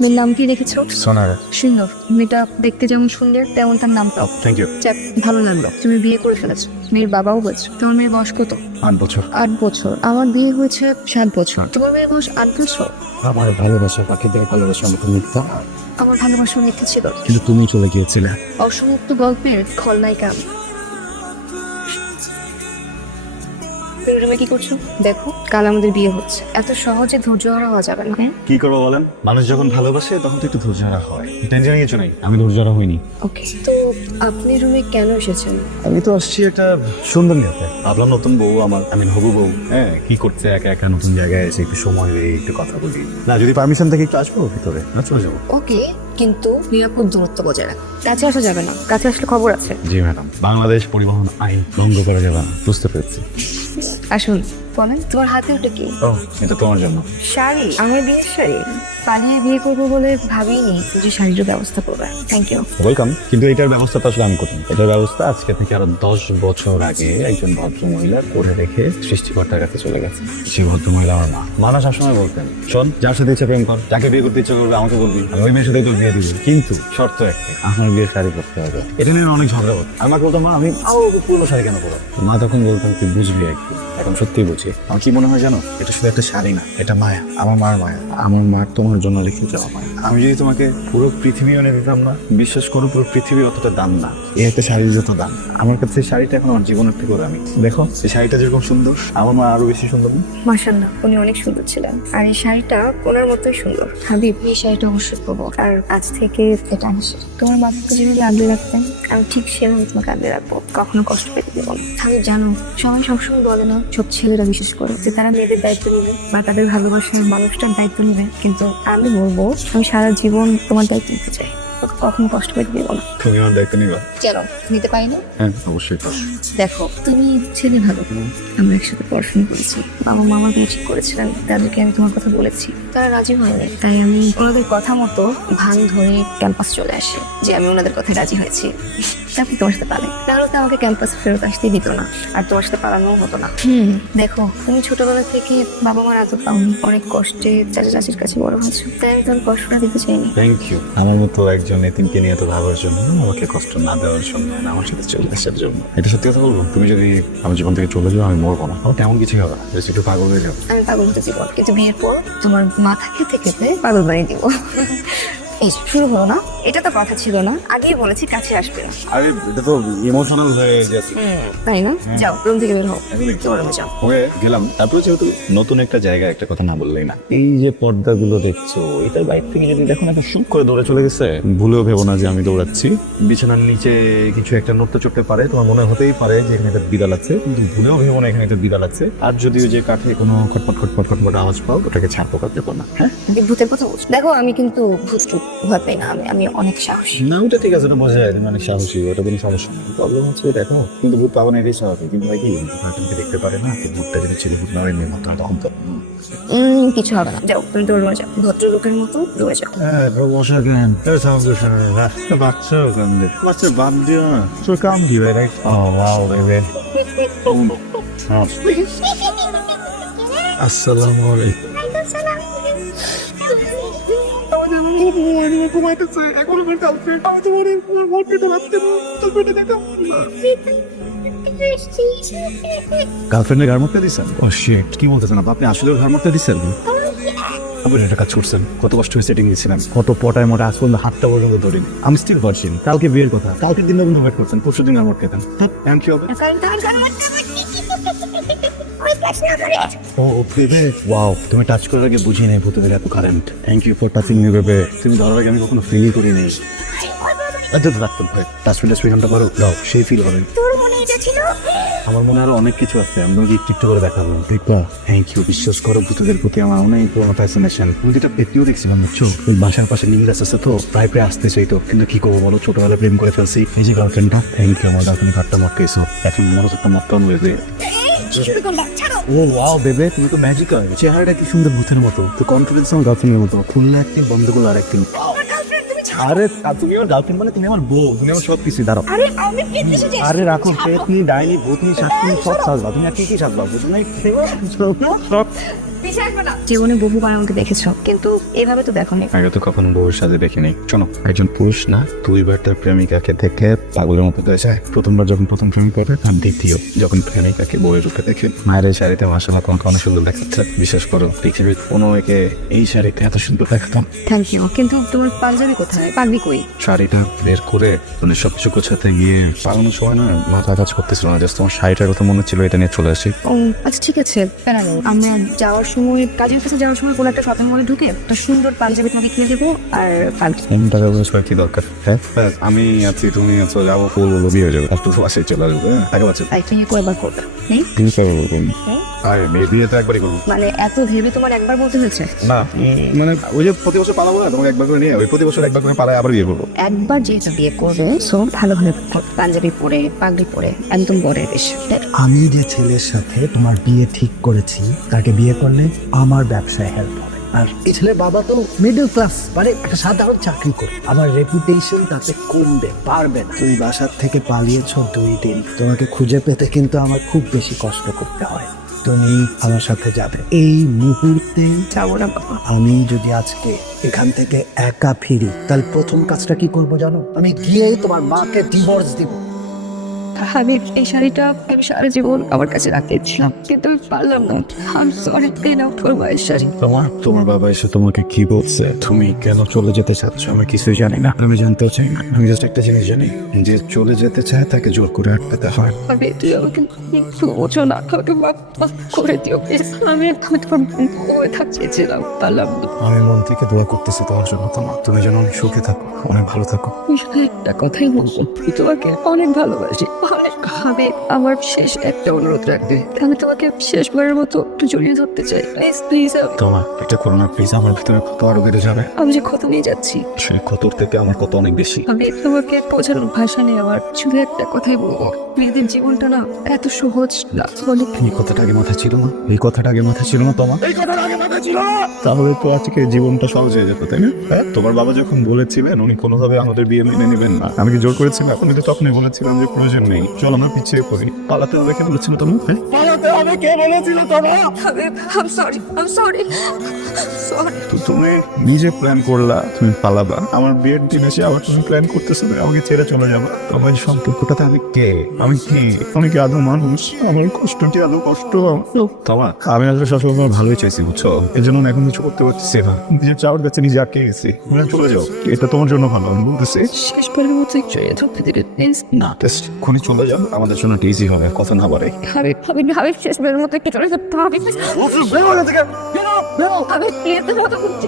মেয়ের নাম কি রেখেছো? সোনারা। সুন্দর। মেয়েটা দেখতে যেমন সুন্দর তেমন তার নামটাও। Thank you. যাক, ভালো লাগলো। তুমি বিয়ে করে ফেলেছো, মেয়ের বাবাও বলছো। তোমার মেয়ের বয়স কত? 8 বছর। 8 বছর। আমার বিয়ে হয়েছে 7 বছর। তোমার মেয়ের বয়স 8 বছর। আমার ভালোবাসা পাখিদের ভালোবাসা আমাকে মিথ্যা, আমার ভালোবাসা মিথ্যে ছিল। কিন্তু তুমি চলে গিয়েছিলে। অসমাপ্ত গল্পের খলনায়িকা আমি। তুমি রুমে কি করছো? দেখো, কাল আমাদের বিয়ে হচ্ছে। এত সহজে ধৈর্য হারা হওয়া যাবে না। হ্যাঁ, কি করবো বলেন, মানুষ যখন ভালোবাসে তখন তো একটু ধৈর্য হারা হয়। টেনশন কিছু নাই, আমি ধৈর্য হারা হইনি। ওকে। তো আপনি রুমে কেন এসেছেন? আমি তো আসছি একটা সুন্দর নিয়তে। ভাবলাম নতুন বউ আমার, আমি হবু বউ, হ্যাঁ কি করছে একা একা নতুন জায়গায় এসে একটু সময় দেই, একটু কথা বলি। না যদি পারমিশন থেকে একটু আসবো ভিতরে, না চলে যাবো। ওকে, কিন্তু নিরাপদ দূরত্ব বজায় রাখো। কাছে আসা যাবে না, কাছে আসলে খবর আছে। জি ম্যাডাম, বাংলাদেশ পরিবহন আইন ভঙ্গ করা যাবে না, বুঝতে পেরেছি। আসুন, বলেন তোমার হাতে ওটা কি? ও, এটা তোমার জন্য। শাড়ি? আমার বিয়ের শাড়ি? পালিয়ে বিয়ে করবো বলে ভাবিনি যে শাড়ির ব্যবস্থা করবে। Thank you. ওয়েলকাম। কিন্তু এটার ব্যবস্থা তো আসলে আমি করি। এটার ব্যবস্থা আজকে থেকে আরো 10 বছর আগে একজন ভদ্র মহিলা করে রেখে সৃষ্টিকর্তার কাছে চলে গেছে। সে ভদ্র মহিলা আমার মা। মানা সবসময় বলতেন, শোন, যার সাথে ইচ্ছা প্রেম কর, যাকে বিয়ে করতে ইচ্ছা করবে আমাকে বলবি, আমি ওই মেয়ের সাথে তোর বিয়ে দিব, কিন্তু শর্ত একটাই, আমার বিয়ে শাড়ি পরতে হবে। এটা নিয়ে অনেক ঝগড়া হতো। আমাকে বলতাম, মা আমি পুরো শাড়ি কেন পরো? মা তখন বলতাম, তুই বুঝবি একটু। এখন সত্যি বুঝি। আমার কি মনে হয় জানো, এটা শুধু একটা শাড়ি না, এটা মায়া, আমার মার মায়া। আমার মার তোমার জন্য লিখে যাওয়া মায়া। আমি যদি তোমাকে পুরো পৃথিবী এনে দিতাম না, বিশ্বাস করো পুরো পৃথিবী অতটা দাম না এই একটা শাড়ির যত দাম। আমার কাছে এই শাড়িটা এখন আমার জীবনের থেকে আমি। দেখো এই শাড়িটা যেরকম সুন্দর, আমার মা আরো বেশি সুন্দর। মাশাআল্লাহ, উনি অনেক সুন্দর ছিলেন। আর এই শাড়িটা ওনার মতোই সুন্দর। হাবিব, এই শাড়িটা অবশ্যই পরবো। আর আজ থেকে এটা আসে। তোমার বাবাকে যেভাবে আগলে রাখতেন, আমি ঠিক সেভাবে তোমাকে আগলে রাখবো। কখনো কষ্ট পেতে দেবো না। হাবিব, জানো, সবাই সবসময় বলে না, সব ছেলেরা বিশেষ করে, যে তারা মেয়েদের দায়িত্ব নেবে বা তাদের ভালোবাসার মানুষটার দায়িত্ব নেবে। কিন্তু আমি বলবো, আমি সারা জীবন তোমার দায়িত্ব নিতে চাই। কখনো কষ্ট পেতে দেবো না। তুমি আমার দায়িত্ব নিবা? কেন নিতে পারি না? হ্যাঁ অবশ্যই। দেখো, তুমি ছেলে ভালো, আমরা একসাথে পড়াশোনা করেছি। বাবা মা আমার বিয়ে ঠিক করেছিলেন, তাদেরকে আমি তোমার কথা বলেছি, তারা রাজি হয়নি। তাই আমি ওনাদের কথা মতো ভান ধরে ক্যাম্পাস চলে আসি যে আমি ওনাদের কথায় রাজি হয়েছি। তারপর তোমার সাথে পালাই, তাহলে তো আমাকে ক্যাম্পাসে ফেরত আসতেই দিত না, আর তোমার সাথে পালানোও হতো না। দেখো, তুমি ছোটবেলা থেকে বাবা মার আদর পাওনি, অনেক কষ্টে চাচা চাচির কাছে বড় হয়েছো। তাই আমি তোমার কষ্টটা দিতে চাইনি। Thank you. আমার মতো একজন এতিমকে নিয়ে এত ভাবার জন্য, আমাকে কষ্ট না দেওয়ার জন্য, আমার সাথে চলে আসার জন্য। এটা সত্যি কথা বলবো, তুমি যদি আমার জীবন থেকে চলে যাও আমি মরবো না, আমার তেমন কিছুই হবে না, জাস্ট একটু পাগল হয়ে যাবো। আমি পাগল হতে জীবন, কিন্তু বিয়ের পর তোমার মাথা খেতে খেতে পাগল বানিয়ে দিব। এই যে শুরু হলো না, এটা তো কথা ছিল না, আগেই বলেছি কাছে আসবে না। আরে এটা তো ইমোশনাল হয়ে যাচ্ছে। তাই না? যাও, রুম থেকে বের হও, তোমার রুমে যাও। ওকে গেলাম। তারপরে যেহেতু নতুন একটা জায়গা, একটা কথা না বললেই না। এই যে পর্দাগুলো দেখছো, এটার বাইরে থেকে যদি দেখো না, একটা শুট করে দৌড়ে চলে গেছে, ভুলেও ভেবো না যে আমি দৌড়াচ্ছি। বিছানার নিচে কিছু একটা নড়তে চড়তে পারে, তোমার মনে হতেই পারে যে এখানে একটা বিড়াল আছে, কিন্তু ভুলেও ভেবো না এখানে একটা বিড়াল আছে। আর যদি ওই যে কাঠে কোনো খটপট খটপট খটপট আওয়াজ পাও, ওটাকে ছাড় পোকা দেবো না। হ্যাঁ, ভূতের কথা বলছো? দেখো, আমি কিন্তু ভূত ভয় পাই না, আমি অনেক সাহসী। না ওটা ঠিক আছে, ওটা বোঝা যায় তুমি অনেক সাহসী, ওটা কোনো সমস্যা নেই। প্রবলেম হচ্ছে দেখো, কিন্তু ভূত পাবো না এটাই স্বাভাবিক। কিন্তু ভাই কি তুমি দেখতে পারে না, ভূতটা যদি ছেলে ভূত না হয় মেয়ে মতো, তখন তো কিছু হবে না, যাও তুমি তোর রুমে যাও, ভদ্রলোকের মতো রুমে যাও। বসা কেন বাচ্চা বাচ্চা বাদ দিও না, তোর কাম কি ভাই? রাইট। ও ওয়াও বেবি। আসসালামু আলাইকুম। গার্লফ্রেন্ডের ঘর মধ্যে দিচ্ছেন? ও শিট, কি বলতেছেন আপনি? আসলে ঘর মধ্যে দিচ্ছেন? আপনি একটা কাজ করছেন, কত কষ্ট হয়ে সেটিং দিয়েছিলাম, কত পটায় মোটা আজ পর্যন্ত হাতটা পর্যন্ত ধরিনি। আমি স্টিল ভার্জিন। কালকে বিয়ের কথা, কালকের দিন পর্যন্ত ওয়েট করছেন, পরশু দিন আমার খেতেন। Thank you. ও বেবে, ওয়াও, তুমি টাচ করার আগে বুঝি নাই ভূতেদের এত current. Thank you for touching me বেবে। তুমি ধরার আগে আমি কখনো ফিলই করি নাই। আচ্ছা রাখতেন ভাই, টাচ ফিলটা পারো দাও, সেই ফিল হবে। আমার মনে আরো অনেক কিছু আছে, আমি তোমাকে একটু করে দেখাবো, দেখবা? Thank you. বিশ্বাস করো, ভূতদের প্রতি আমার অনেক পুরোনো ফ্যাসিনেশন। তুমি যেটা পেতেও দেখছিলাম বুঝছো, ওই বাসার পাশে নীল গাছ আছে তো, প্রায় প্রায় আসতে চাই তো, কিন্তু কি করবো বলো, ছোটবেলায় প্রেম করে ফেলছি। এই যে গার্লফ্রেন্ডটা, থ্যাংক ইউ। আমার গার্লফ্রেন্ড ঘাটটা মটকেছো, এখন মনে হচ্ছে মটকান হয়েছে। ও ওয়াও বেবে, তুমি তো ম্যাজিক্যাল। চেহারাটা কি সুন্দর, ভূতের মতো। তো কনফিডেন্স আমার গার্লফ্রেন্ডের মতো। খুলনা একদিন, বন্ধ করলো আর একদিন। আরে তুমি আমার গার্লফ্রেন্ড মানে তুমি আমার বউ, তুমি আমার সব কিছু। দাঁড়াও, আরে রাখো, পেতনি ডাইনি ভূতনি শাকনি সব সাজবা। তুমি আর কি কি সাজবা? বুঝো নাই? জীবনে বহু বার আমাকে দেখেছো, কিন্তু এভাবে তো দেখো নি। আগে তো কখনো বউর সাথে দেখিনি। শোনো, একজন পুরুষ না দুইবার তার প্রেমিকাকে দেখে পাগলের মতো হয়ে যায়। প্রথমবার যখন প্রথম প্রেমিক করে, আর দ্বিতীয় যখন প্রেমিকাকে বউয়ের রূপে দেখে। মায়ের এই শাড়িতে মাশাআল্লাহ তোমাকে অনেক সুন্দর দেখাচ্ছে। বিশ্বাস করো, পৃথিবীর কোনো মেয়েকে এই শাড়িতে এত সুন্দর দেখাতাম। থ্যাংক ইউ, কিন্তু তোমার পাঞ্জাবি কোথায়, পাগড়ি কই? শাড়িটা বের করে মানে সবকিছু গোছাতে গিয়ে পালানোর সময় না মাথা কাজ করতেছিল না, জাস্ট তোমার শাড়িটার কথা মনে ছিল, এটা নিয়ে চলে আসি। ও আচ্ছা, ঠিক আছে, প্যারা নেই। আমরা যাওয়ার সময়, কাজের কাছে যাওয়ার সময় কোনো একটা শপিং মলে ঢুকে একটা সুন্দর পাঞ্জাবি তোমাকে কিনে দেবো আর পাগড়ি। টাকা পয়সা কি দরকার? হ্যাঁ ব্যাস, আমি আছি, তুমি আছো, যাবো, বলবো, বিয়ে হয়ে যাবে, আর তুই বাসায় চলে আসবে। আগে বাচ্চা তাই তুমি কয়বার করবে? নেই তিন চার বলবেন। আরে মেয়ে বিয়ে তো একবারই করবো। মানে এত ভেবে তোমার একবার বলতে হয়েছে? না মানে ওই যে প্রতি বছর পালাবো না, তোমাকে একবার করে নিয়ে ওই প্রতি বছর একবার করে পালায় আবার বিয়ে করবো। একবার যেহেতু বিয়ে করবে, সো ভালোভাবে পাঞ্জাবি পরে পাগড়ি পরে একদম বরের বেশ। আমি যে ছেলের সাথে তোমার বিয়ে ঠিক করেছি তাকে বিয়ে করলে আমার ব্যবসায় হেল্প হবে। আর এই ছেলের বাবা তো মিডল ক্লাস, মানে একটা সাধারণ চাকরি করে। আমার রেপুটেশন তাতে কমবে পারবে না। তুমি বাসার থেকে পালিয়েছো 2 দিন, তোমাকে খুঁজে পেতে কিন্তু আমার খুব বেশি কষ্ট করতে হয়। তুমি আমার সাথে যাবে এই মুহূর্তে। যাবো না বাবা। আমি যদি আজকে এখান থেকে একা ফিরি, তাহলে প্রথম কাজটা কি করবো জানো? আমি গিয়ে তোমার মাকে ডিভোর্স দিব। আমি এই শাড়িটা আমি সারা জীবন আমার কাছে রাখতে ছিলাম, কিন্তু আমি পারলাম না। আমি sorry, pen out for my sari. তোমার বাবা এসে তোমাকে কি বলছে, তুমি কেন চলে যেতে চাচ্ছ, আমি কিছুই জানি না, আমি জানতেও চাই না। আমি জাস্ট একটা জিনিস জানি, যে চলে যেতে চায় তাকে জোর করে আটকাতে হয়। আমি তুই আমাকে একটু বোঝো না, আমাকে মাফ করে দিও প্লিজ। আমি তোমার হয়ে থাকতে চেয়েছিলাম, পারলাম না। আমি মন থেকে দোয়া করতেছি তোমার জন্য। তুমি যেন অনেক সুখে থাকো, অনেক ভালো থাকো। আমি শুধু একটা কথাই বলবো, আমি তোমাকে অনেক ভালোবাসি, অনেক। আমি আমার শেষ একটা অনুরোধ রাখবে, আমি তোমাকে শেষবারের মতো একটু জড়িয়ে ধরতে চাই, প্লিজ প্লিজ। তোমার এটা করো না প্লিজ, আমার ভিতরে কত আরো বেড়ে যাবে। আমি যে ক্ষত নিয়ে যাচ্ছি, সেই ক্ষতর থেকে আমার কত অনেক বেশি। আমি তোমাকে বোঝানোর ভাষা নেই আমার, শুধু একটা কথাই বলবো, মেয়েদের জীবনটা না এত সহজ না। অনেক এই কথাটা আগে মাথায় ছিল না, এই কথাটা আগে মাথায় ছিল না তোমার, এই কথাটা আগে মাথায় ছিল না, তাহলে তো আজকে জীবনটা সহজ হয়ে যেত, তাই না? হ্যাঁ, তোমার বাবা যখন বলেছিলেন উনি কোনোভাবে আমাদের বিয়ে মেনে নেবেন না, আমি কি জোর করেছিলাম? এখন কিন্তু তখনই বলেছিলাম যে প্রয়োজন নেই, চল আমরা পিছিয়ে পড়ি। পালাতে হবে কে বলেছিল তোমার? হ্যাঁ, পালাতে হবে কে বলেছিল তোমার? I'm sorry, I'm sorry, sorry. তো তুমি নিজে প্ল্যান করলা তুমি পালাবা, আমার বিয়ের দিন এসে আবার তুমি প্ল্যান করতেছো যে আমাকে ছেড়ে চলে যাবা। তোমার এই সম্পর্কটাতে আমি কে? আমি কি? আমি কি আদৌ মানুষ? আমার কষ্ট কি আদৌ কষ্ট? তোমার আমি আসলে সবসময় তোমার ভালোই চাইছি, বুঝছো? এই জন্য এখন কিছু করতে পারতেছি না, নিজের চাওয়ার কাছে নিজে আটকে গেছি। তুমি চলে যাও, এটা তোমার জন্য ভালো, আমি বলতেছি। শেষবারের মতো একটু ধরতে দিলে প্লিজ। না জাস্ট এখনই চলে যাও, আমাদের জন্য ইজি হবে, কথা না বাড়ে। আমি শেষবারের মতো একটু চলে যেতে হবে। আমি প্লিজ মতো করছি।